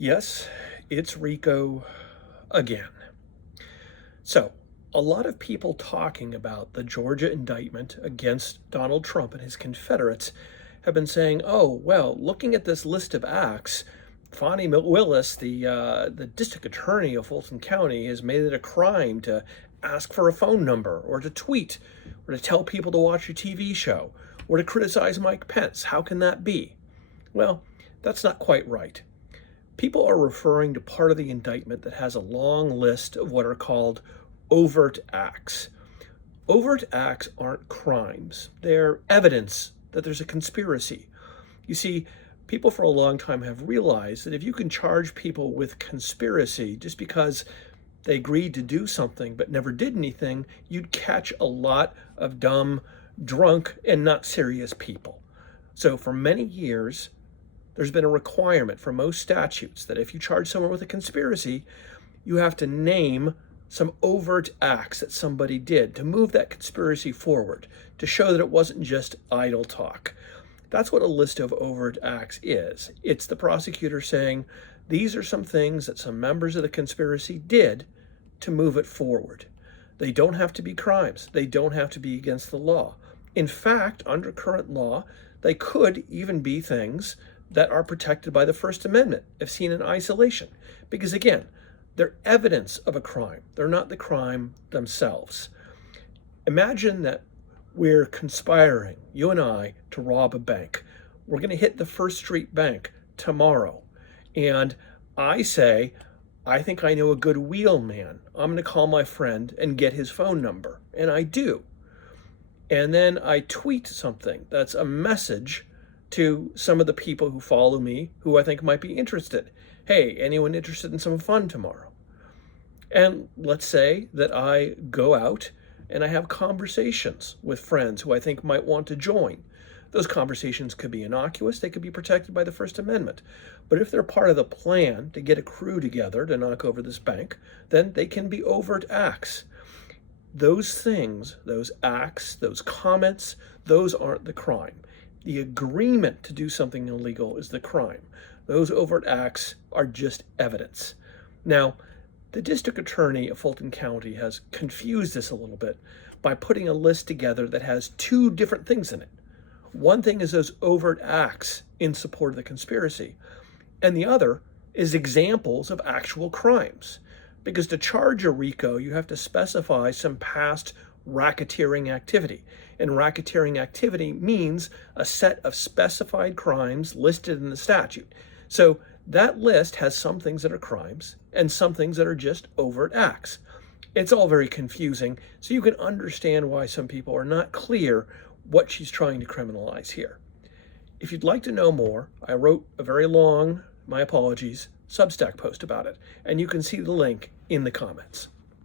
Yes, it's Rico again. So, a lot of people talking about the Georgia indictment against Donald Trump and his Confederates have been saying, oh, well, looking at this list of acts, Fani Willis, the district attorney of Fulton County, has made it a crime to ask for a phone number or to tweet or to tell people to watch a TV show or to criticize Mike Pence. How can that be? Well, that's not quite right. People are referring to part of the indictment that has a long list of what are called overt acts. Overt acts aren't crimes, they're evidence that there's a conspiracy. You see, people for a long time have realized that if you can charge people with conspiracy just because they agreed to do something but never did anything, you'd catch a lot of dumb, drunk, and not serious people. So for many years, there's been a requirement for most statutes that if you charge someone with a conspiracy, you have to name some overt acts that somebody did to move that conspiracy forward, to show that it wasn't just idle talk. That's what a list of overt acts is. It's the prosecutor saying, these are some things that some members of the conspiracy did to move it forward. They don't have to be crimes. They don't have to be against the law. In fact, under current law, they could even be things that are protected by the First Amendment if seen in isolation. Because again, they're evidence of a crime. They're not the crime themselves. Imagine that we're conspiring, you and I, to rob a bank. We're going to hit the First Street Bank tomorrow. And I say, I think I know a good wheelman. I'm going to call my friend and get his phone number. And I do. And then I tweet something that's a message to some of the people who follow me who I think might be interested. Hey, anyone interested in some fun tomorrow? And let's say that I go out and I have conversations with friends who I think might want to join. Those conversations could be innocuous, they could be protected by the First Amendment. But if they're part of the plan to get a crew together to knock over this bank, then they can be overt acts. Those things, those acts, those comments, those aren't the crime. The agreement to do something illegal is the crime. Those overt acts are just evidence. Now, the district attorney of Fulton County has confused this a little bit by putting a list together that has two different things in it. One thing is those overt acts in support of the conspiracy, and the other is examples of actual crimes. Because to charge a RICO, you have to specify some past racketeering activity. And racketeering activity means a set of specified crimes listed in the statute. So that list has some things that are crimes and some things that are just overt acts. It's all very confusing, so you can understand why some people are not clear what she's trying to criminalize here. If you'd like to know more, I wrote a very long, my apologies, Substack post about it, and you can see the link in the comments.